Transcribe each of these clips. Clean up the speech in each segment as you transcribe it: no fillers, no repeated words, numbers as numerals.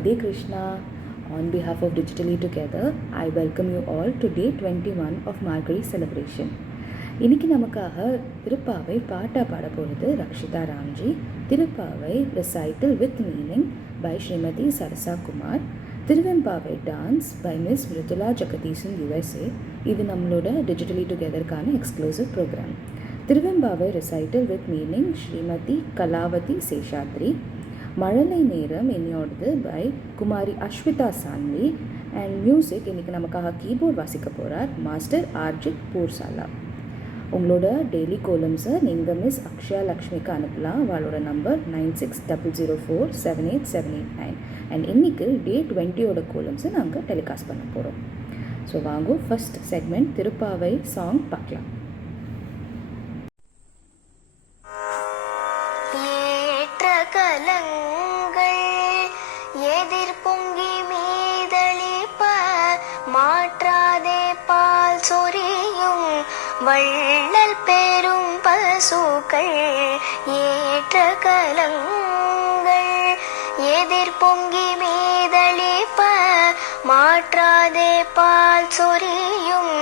Radhe Krishna. On behalf of Digitally Together, I welcome you all to day 21 of Margari celebration. இன்னைக்கு நமக்காக திருப்பாவை பாட்டா பாட போகிறது Rakshitha Ramji. Tiruppavai recital with meaning by Srimathi Sarasa Kumar. Tiruvempavai dance by miss Mrudula Jagadeesan USA. இது நம்மளோட Digitally Togetherக்கான exclusive program. Tiruvempavai recital with meaning Srimathi Kalavathi Seshadri. மழலை நேரம் என்னோடது by Kumari Ashvitha Saanvi. And music இன்றைக்கி நமக்காக கீபோர்ட் வாசிக்க போகிறார் மாஸ்டர் ஆர்ஜித் பூர்சாலா. உங்களோட டெய்லி கோலம்ஸை நீங்கள் மிஸ் அக்ஷயா லக்ஷ்மிக்கு அனுப்பலாம். அவளோட நம்பர் 9600478789. அண்ட் இன்றைக்கி டே 20 கோலம்ஸை நாங்கள் டெலிகாஸ்ட் பண்ண போகிறோம். ஸோ வாங்க ஃபஸ்ட் செக்மெண்ட் திருப்பாவை சாங் பார்க்கலாம். கலங்கள் எதிர் பொங்கி மீதளிப்ப மாற்றாதே பால் சொரியும் வள்ளல் பெரும் பசுக்கள். ஏற்ற கலங்கள் எதிர் பொங்கி மீதளிப்ப மாற்றாதே பால் சொரியும்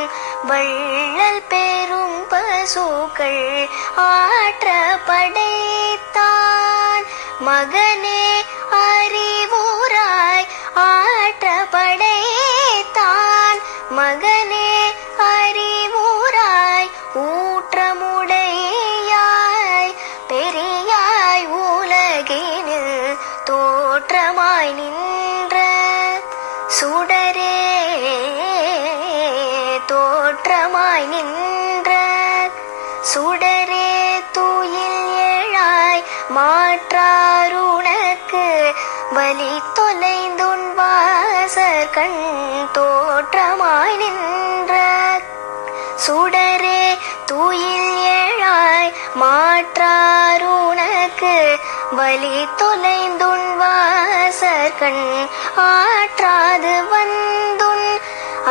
வள்ளல் பெரும் பசுக்கள். ஆற்ற படைத்தான் மகனே அறிவுராய், ஆற்ற படைத்தான் மகனே அறிவுராய், ஊற்றமுடையாய் பெரியாய் உலகினில் தோற்றமாய் நின்ற சுடரே, தோற்றமாய் நின்ற சுடரே, தூயில் ஏழாய் மாற்றாருணக்கு வலி தொலைந்துன் வாசற்கண். தோற்றமாய் நின்ற சுடரே, தூயில் ஏழாய் மாற்றாருணக்கு வலி தொலைந்துன் வாசற்கண். ஆற்றாது வந்துன்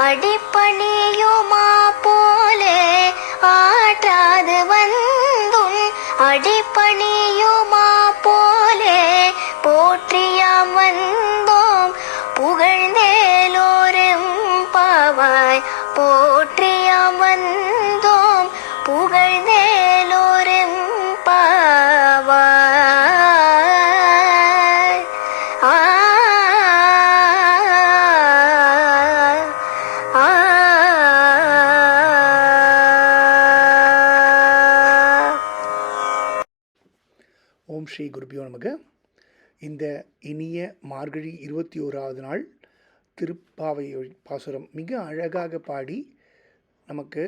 அடிப்பணியுமா போலே, ஆற்றாது வந்துன் அடிப்பணியுமா போலே, போற்றியாம் வந்தோம் புகழ்ந்தேலோரும் பாவாய், போற்றியாம் வந்தோம் புகழ்ந்தேலோரும் பாவாய். ஆ ஓம் ஸ்ரீ குருபியோ நமக. இந்த இனிய மார்கழி 21வது நாள் திருப்பாவை பாசுரம் மிக அழகாக பாடி நமக்கு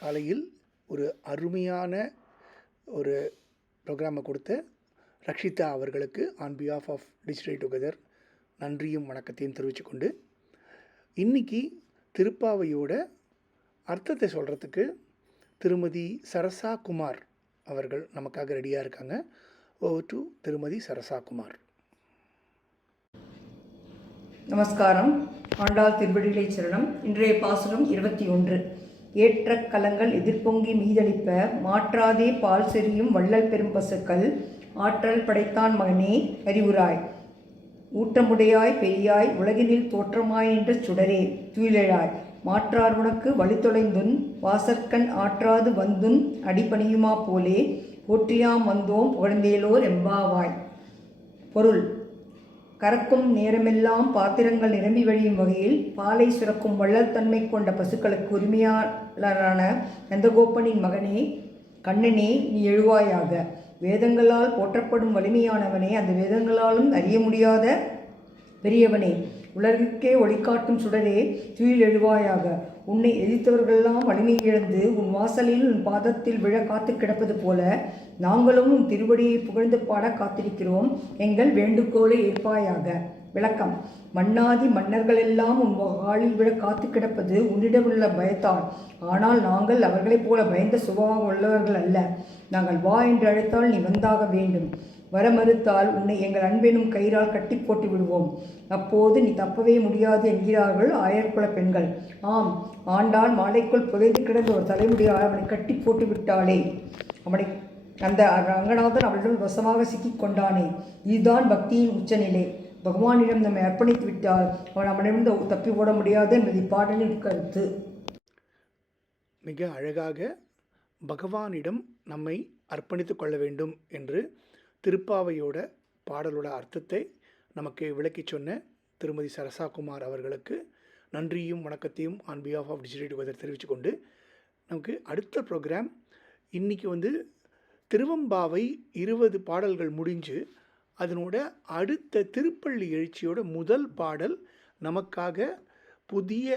காலையில் ஒரு அருமையான ஒரு ப்ரோக்ராமை கொடுத்த ரக்ஷிதா அவர்களுக்கு on behalf of digital together நன்றியும் வணக்கத்தையும் தெரிவித்துக்கொண்டு, இன்றைக்கி திருப்பாவையோட அர்த்தத்தை சொல்கிறதுக்கு திருமதி சரசா குமார் அவர்கள் நமக்காக ரெடியாக இருக்காங்க. ஓவர் டு திருமதி சரசா குமார். நமஸ்காரம். ஆண்டாள் திருவடிகளை சரணம். இன்றைய பாசுரம் 21. ஏற்ற கலங்கள் எதிர்பொங்கி மீதளிப்ப மாற்றாதே பால் செறியும் வள்ளல் பெரும் பசுக்கள். ஆற்றல் படைத்தான் மகனே அறிவுராய், ஊற்றமுடையாய் பெரியாய் உலகினில் தோற்றமாய் என்ற சுடரே, துயிலெழாய் மாற்றார் உனக்கு வழித்தொலைந்துன் வாசற்கண். ஆற்றாது வந்துன் அடிப்பணியுமா போலே, போற்றியாம் வந்தோம் புகழ்ந்தேலோர் எம்பாவாய். பொருள்: கறக்கும் நேரமெல்லாம் பாத்திரங்கள் நிரம்பி வழியும் வகையில் பாலை சுரக்கும் வள்ளல் தன்மை கொண்ட பசுக்களுக்கு உரிமையாளரான நந்தகோபனின் மகனே கண்ணனே, நீ எழுவாயாக. வேதங்களால் போற்றப்படும் வலிமையானவனே, அந்த வேதங்களாலும் அறிய முடியாத பெரியவனே, உலகிற்கே ஒளிக்காட்டும் சுடரே, துயில் எழுவாயாக. உன்னை எதிர்த்தவர்களெல்லாம் வலிமை இழந்து உன் வாசலில் உன் பாதத்தில் விழ காத்து கிடப்பது போல நாங்களும் உன் திருவடியை புகழ்ந்து பாட காத்திருக்கிறோம். எங்கள் வேண்டுகோளை ஏற்பாயாக. விளக்கம்: மன்னாதி மன்னர்களெல்லாம் உன் காலில் விட காத்து கிடப்பது உன்னிடமுள்ள பயத்தால். ஆனால் நாங்கள் அவர்களைப் போல பயந்த சுபாவம் உள்ளவர்கள் அல்ல. நாங்கள் வா என்று அழைத்தால் நீ வந்தாக வேண்டும். வர மறுத்தால் உன்னை எங்கள் அன்பெனும் கயிறால் கட்டி போட்டு விடுவோம். அப்போது நீ தப்பவே முடியாது என்கிறார்கள் ஆயர்குல பெண்கள். ஆம், ஆண்டாள் மாலைக்குள் புதைந்து கிடந்த ஒரு தலைமுடியால் அவனை கட்டி போட்டு விட்டாளே. அவனை அந்த ரங்கநாதன் அவளிடம் வசமாக சிக்கிக் கொண்டானே, இதுதான் பக்தியின் உச்சநிலை. பகவானிடம் நம்மை அர்ப்பணித்து விட்டால் அவன் நம்மிடமிருந்து தப்பி ஓட முடியாது என்பது இப்பாடலின் கருத்து. மிக அழகாக பகவானிடம் நம்மை அர்ப்பணித்து கொள்ள வேண்டும் என்று திருப்பாவையோட பாடலோட அர்த்தத்தை நமக்கு விளக்கி சொன்ன திருமதி சரசா குமார் அவர்களுக்கு நன்றியும் வணக்கத்தையும் on behalf of digital together தெரிவித்து கொண்டு, நமக்கு அடுத்த ப்ரோக்ராம் இன்றைக்கி திருவம்பாவை 20 பாடல்கள் முடிஞ்சு அதனோட அடுத்த திருப்பள்ளி எழுச்சியோட முதல் பாடல் நமக்காக புதிய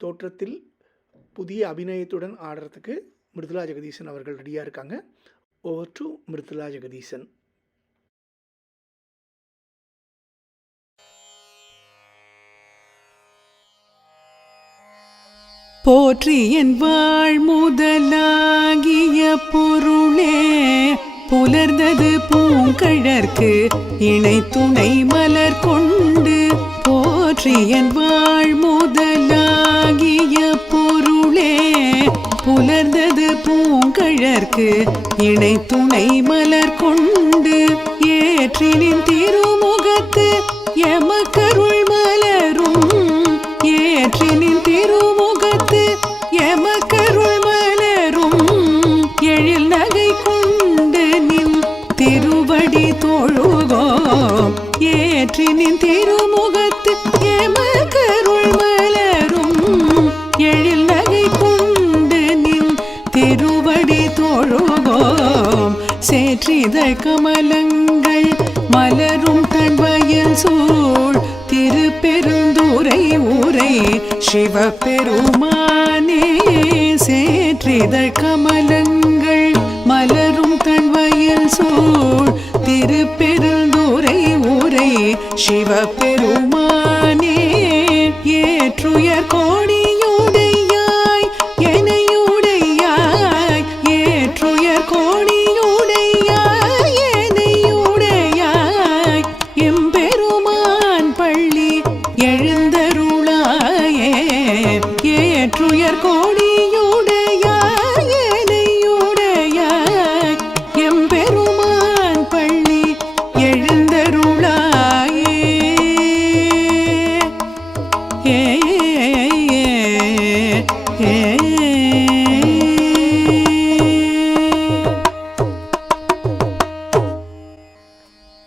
தோற்றத்தில் புதிய அபிநயத்துடன் ஆடுறதுக்கு மிருதுளா ஜெகதீசன் அவர்கள் ரெடியாக இருக்காங்க. Over to Mridula Jagadeesan. போற்றி என் வாழ் முதலாகிய பொருளே, புலர்ந்தது பூங்கழற்கு இணை துணை மலர் கொண்டு. போற்றி என் வாழ் முதலாகிய பொருளே, புலர்ந்தது பூங்கழற்கு இணை துணை மலர் கொண்டு. ஏற்றினின் திருமுகத்து எமக்கருள் மலரும், ஏற்றினின் திருமுகத்து எமக்கருள் மலரும். எழில் நகை கொண்டு நின் திருவடி தொழுகோம், ஏற்றினின் திருமுகத்து எமக்கருள் மலரும். எழில் நகை கொண்டு நின் திருவடி தொழுகோம். சேற்றிதழ் கமலங்கள் மலரும் தன்வயல் சூழ் திருப்பெருந்துறை ஊரை சிவபெருமானே. சேற்றிதழ் கமலங்கள் மலரும் தன்வயல் சூழ் திருப்பெருந்துறை ஊரை சிவபெருமானே. ஏற்றுயர் கோடியுடையாய் எனையுடையாய், ஏற்றுயர் கோடியுடையாய் எனையுடையாய், எம்பெருமான் பள்ளி எழுந்தருளாயே. ஏற்றுயர் கோடியுடையாய் எனையுடையாய், எம்பெருமான் பள்ளி எழுந்தருளாயே.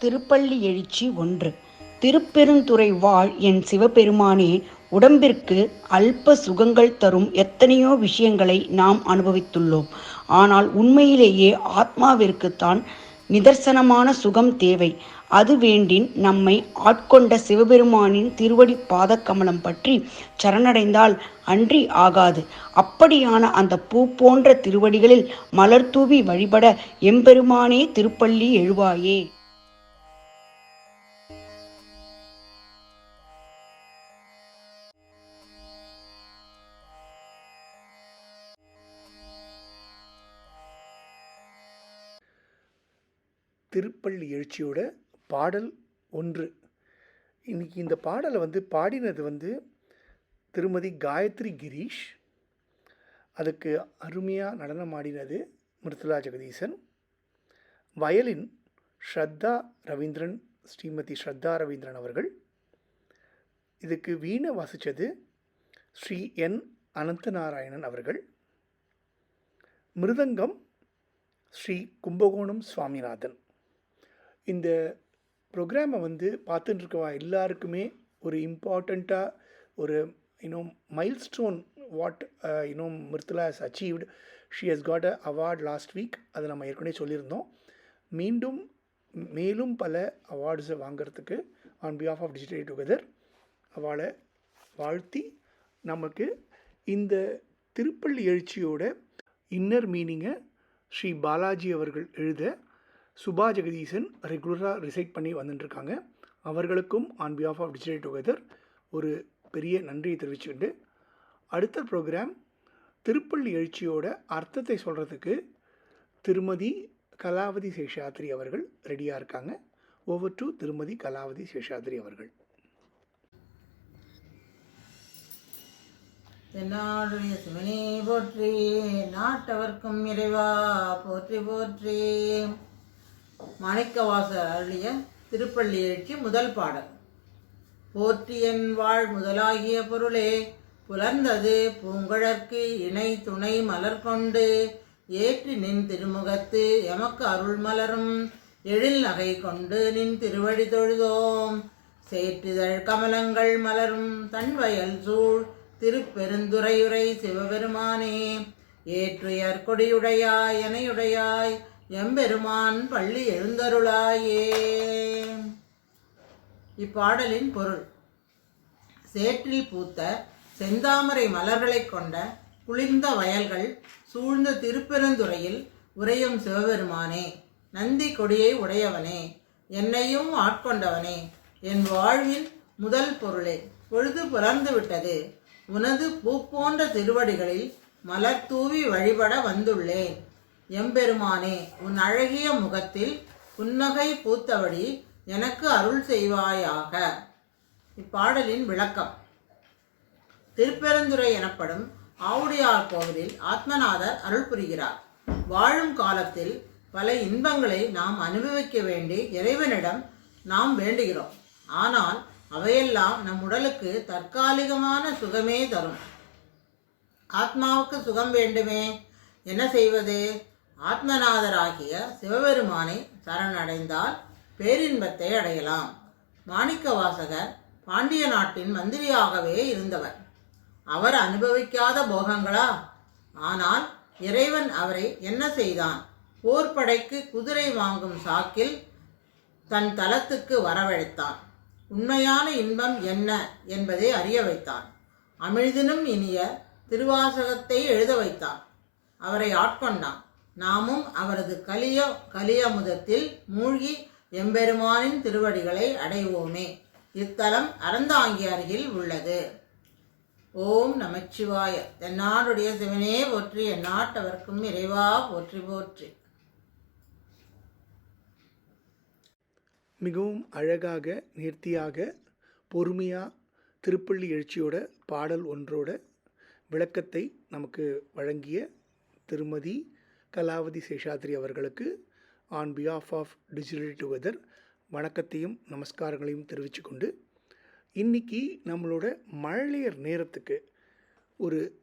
திருப்பள்ளி எழுச்சி 1. திருப்பெருந்துறை வாழ் என் சிவபெருமானே, உடம்பிற்கு அல்ப சுகங்கள் தரும் எத்தனையோ விஷயங்களை நாம் அனுபவித்துள்ளோம். ஆனால் உண்மையிலேயே ஆத்மாவிற்குத்தான் நிதர்சனமான சுகம் தேவை. அது வேண்டின் நம்மை ஆட்கொண்ட சிவபெருமானின் திருவடி பாதக்கமலம் பற்றி சரணடைந்தால் அன்றி ஆகாது. அப்படியான அந்த பூ போன்ற திருவடிகளில் மலர் தூவி வழிபட எம்பெருமானே திருப்பள்ளி எழுவாயே. திருப்பள்ளி எழுச்சியோட பாடல் 1. இன்றைக்கி இந்த பாடலை பாடினது திருமதி காயத்ரி கிரீஷ். அதுக்கு அருமையாக நடனம் ஆடினது மிருதுளா ஜெகதீசன். வயலின் ஸ்ரத்தா ரவீந்திரன், ஸ்ரீமதி ஸ்ரத்தா ரவீந்திரன் அவர்கள். இதுக்கு வீணை வாசித்தது ஸ்ரீ என் அனந்தநாராயணன் அவர்கள். மிருதங்கம் ஸ்ரீ கும்பகோணம் சுவாமிநாதன். இந்த ப்ரோக்ராமை பார்த்துட்டுருக்கவா எல்லாருக்குமே ஒரு இம்பார்ட்டண்ட்டாக ஒரு milestone what Mridula has achieved. She has got a award last week. அதை நம்ம ஏற்கனவே சொல்லியிருந்தோம். மேலும் பல அவார்ட்ஸை வாங்கிறதுக்கு on behalf of digital together அவளை வாழ்த்தி, நமக்கு இந்த திருப்பள்ளி எழுச்சியோட இன்னர் மீனிங்கை ஸ்ரீ பாலாஜி அவர்கள் எழுத சுபா ஜெகதீசன் ரெகுலராக ரிசைட் பண்ணி வந்துட்டுருக்காங்க. அவர்களுக்கும் on behalf of digital together ஒரு பெரிய நன்றியை தெரிவிச்சுக்கிட்டு, அடுத்த ப்ரோக்ராம் திருப்பள்ளி எழுச்சியோட அர்த்தத்தை சொல்கிறதுக்கு திருமதி கலாவதி சேஷாத்ரி அவர்கள் ரெடியாக இருக்காங்க. ஓவர் டு திருமதி கலாவதி சேஷாத்ரி அவர்கள். தென்னாடுடைய சிவனே போற்றி, நாட்டவர்க்கும் இறைவா போற்றி போற்றி. மாணிக்கவாசகர் அருளிய திருப்பள்ளி எழுச்சி முதல் பாடல். போற்றி என் வாழ் முதலாகிய பொருளே, புலர்ந்தது பூங்கழற்கு இணை துணை மலர் கொண்டு, ஏற்றி நின் திருமுகத்து எமக்கு அருள் மலரும், எழில் நகை கொண்டு நின் திருவடி தொழுதோம். சேற்றிதழ் கமலங்கள் மலரும் தன்வயல் சூழ் திருப்பெருந்துறையுரை சிவபெருமானே, ஏற்றுயர் கொடியுடையாய் எனையுடையாய் எம்பெருமான் பள்ளி எழுந்தருளாயே. இப்பாடலின் பொருள்: சேற்றில் பூத்த செந்தாமரை மலர்களைக் கொண்ட குளிர்ந்த வயல்கள் சூழ்ந்த திருப்பெருந்துறையில் உறையும் சிவபெருமானே, நந்தி கொடியை உடையவனே, என்னையும் ஆட்கொண்டவனே, என் வாழ்வின் முதல் பொருளே, பொழுது புலர்ந்து விட்டது, உனது பூ போன்ற திருவடிகளில் மலர் தூவி வழிபட வந்துள்ளேன். எம்பெருமானே, உன் அழகிய முகத்தில் புன்னகை பூத்தபடி எனக்கு அருள் செய்வாயாக. இப்பாடலின் விளக்கம்: திருப்பெருந்துறை எனப்படும் ஆவுடையார் கோவிலில் ஆத்மநாதர் அருள் புரிகிறார். வாழும் காலத்தில் பல இன்பங்களை நாம் அனுபவிக்க வேண்டி இறைவனிடம் நாம் வேண்டுகிறோம். ஆனால் அவையெல்லாம் நம் உடலுக்கு தற்காலிகமான சுகமே தரும். ஆத்மாவுக்கு சுகம் வேண்டுமே, என்ன செய்வது? ஆத்மநாதராகிய சிவபெருமானை சரணடைந்தால் பேரின்பத்தை அடையலாம். மாணிக்கவாசகர் பாண்டிய நாட்டின் மந்திரியாகவே இருந்தவர். அவர் அனுபவிக்காத போகங்களா? ஆனால் இறைவன் அவரை என்ன செய்தான்? போர்படைக்கு குதிரை வாங்கும் சாக்கில் தன் தலத்துக்கு வரவழைத்தான். உண்மையான இன்பம் என்ன என்பதை அறிய வைத்தான். அமிழ்தினும் இனிய திருவாசகத்தை எழுத வைத்தான். அவரை ஆட்கொண்டான். நாமும் அவரது கலியமுதத்தில் மூழ்கி எம்பெருமானின் திருவடிகளை அடைவோமே. இத்தலம் அறந்தாங்கி அருகில் உள்ளது. ஓம் நமச்சிவாய. தென்னாடுடைய சிவனே போற்றி, எந்நாட்டவர்க்கும் இறைவா போற்றி போற்றி. மிகவும் அழகாக, நேர்த்தியாக, பொறுமையாக திருப்பள்ளி எழுச்சியோட பாடல் ஒன்றோட விளக்கத்தை நமக்கு வழங்கிய திருமதி கலாவதி சேஷாத்ரி அவர்களுக்கு on behalf of digital together வணக்கத்தையும் நமஸ்காரங்களையும் தெரிவித்துக்கொண்டு, இன்றைக்கி நம்மளோட மழலையர் நேரத்துக்கு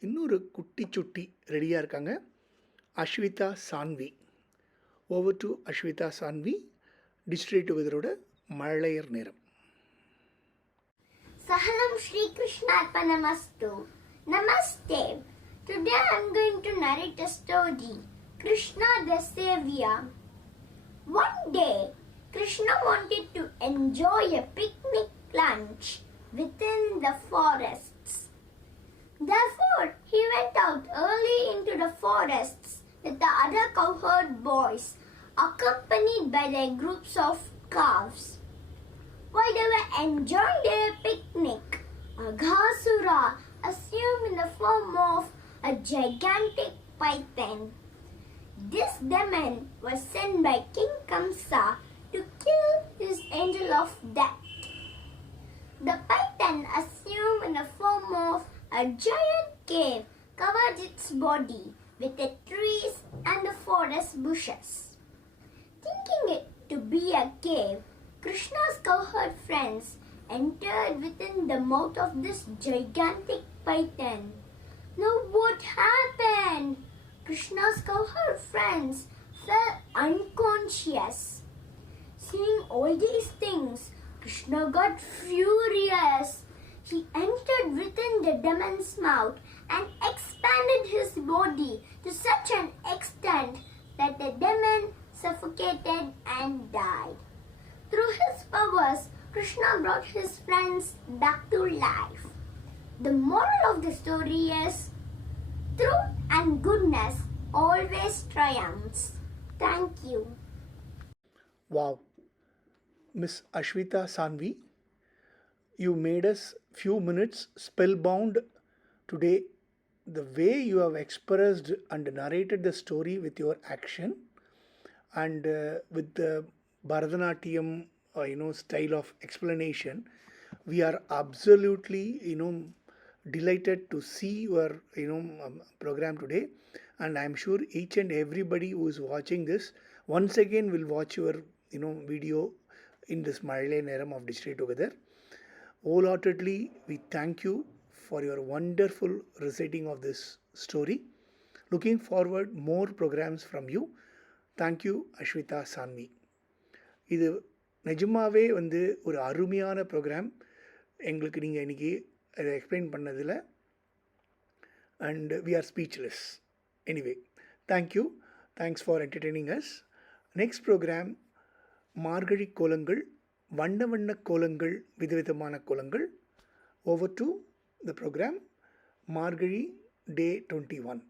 இன்னொரு குட்டி சுட்டி ரெடியாக இருக்காங்க. Ashvitha Saanvi. Over to Ashvitha Saanvi, digital டுகெதரோட மழலையர் நேரம். Sahalam Shri Krishna Arpanamastu. Namaste. Today I am going to narrate a story. Krishna the Savior. One day, Krishna wanted to enjoy a picnic lunch within the forests. Therefore, he went out early into the forests with the other cowherd boys, accompanied by their groups of calves. While they were enjoying their picnic, Aghasura assumed in the form of a gigantic python. This demon was sent by King Kamsa to kill his angel of death. The python assumed in the form of a giant cave covered its body with the trees and the forest bushes. Thinking it to be a cave, Krishna's cowherd friends entered within the mouth of this gigantic python. Now what happened? Krishna's cowherd friends fell unconscious. Seeing all these things, Krishna got furious. He entered within the demon's mouth and expanded his body to such an extent that the demon suffocated and died. Through his powers, Krishna brought his friends back to life. The moral of the story is, truth and goodness always triumphs. Thank you. Wow. Miss Ashwita Sanvi, you made us few minutes spellbound today. The way you have expressed and narrated the story with your action and with the Bharatanatyam style of explanation, we are absolutely delighted to see your program today, and I'm sure each and everybody who is watching this once again will watch your video in this Marile Neram of Digital Together. Wholeheartedly we thank you for your wonderful reciting of this story. Looking forward more programs from you. Thank you Ashwita Sanvi. இது நிஜமாவே ஒரு அருமையான program எங்களுக்கு நீங்கள் இன்றைக்கி அதை explain பண்ணதில், and we are speechless. Anyway, thank you, thanks for entertaining us. Next program Margazhi கோலங்கள், வண்ண வண்ண கோலங்கள், விதவிதமான கோலங்கள். Over to the program Margazhi day 21.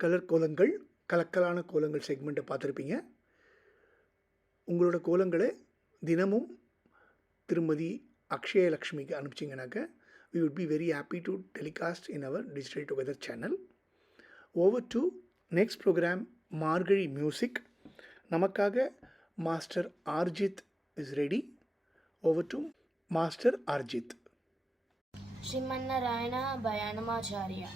Colour கோலங்கள், கலக்கலான கோலங்கள் செக்மெண்ட்டை பார்த்துருப்பீங்க. உங்களோட கோலங்களை தினமும் திருமதி அக்ஷயலக்ஷ்மிக்கு அனுப்பிச்சிங்கனாக்க we would be very happy to telecast in our Digital Together channel. Over to next program, Margari Music. நமக்காக master Arjit is ready. Over to Master Arjit. Srimanarayana Bhayanamacharya.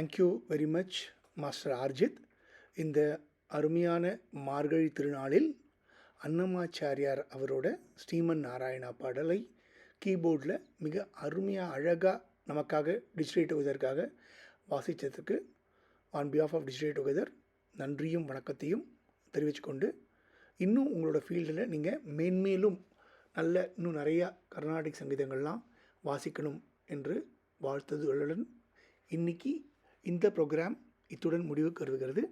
Thank you very much master Arjit. இந்த அருமையான மார்கழி திருநாளில் அன்னமாச்சாரியார் அவரோட ஸ்ரீமன் நாராயணா பாடலை கீபோர்டில் மிக அருமையாக அழகாக நமக்காக டிஜிட்டல் டுகெதருக்காக வாசித்ததுக்கு on behalf of digital together நன்றியும் வணக்கத்தையும் தெரிவித்துக்கொண்டு, இன்னும் உங்களோட ஃபீல்டில் நீங்கள் மேன்மேலும் இன்னும் நிறையா கர்நாடிக் சங்கீதங்கள்லாம் வாசிக்கணும் என்று வாழ்த்துதலுடன் இன்னைக்கு இந்த ப்ரோக்ராம் இத்துடன் முடிவுக்கு வருகிறது.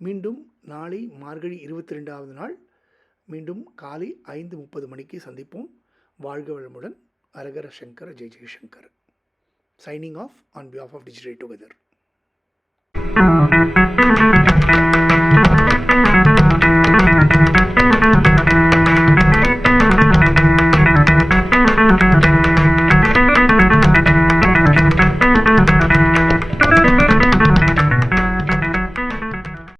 மீண்டும் நாளை மார்கழி 22வது நாள் மீண்டும் காலை 5:30 மணிக்கு சந்திப்போம். வாழ்க வளமுடன். அரகர சங்கர ஜெய் Jaishankar. Signing off on behalf of digital together.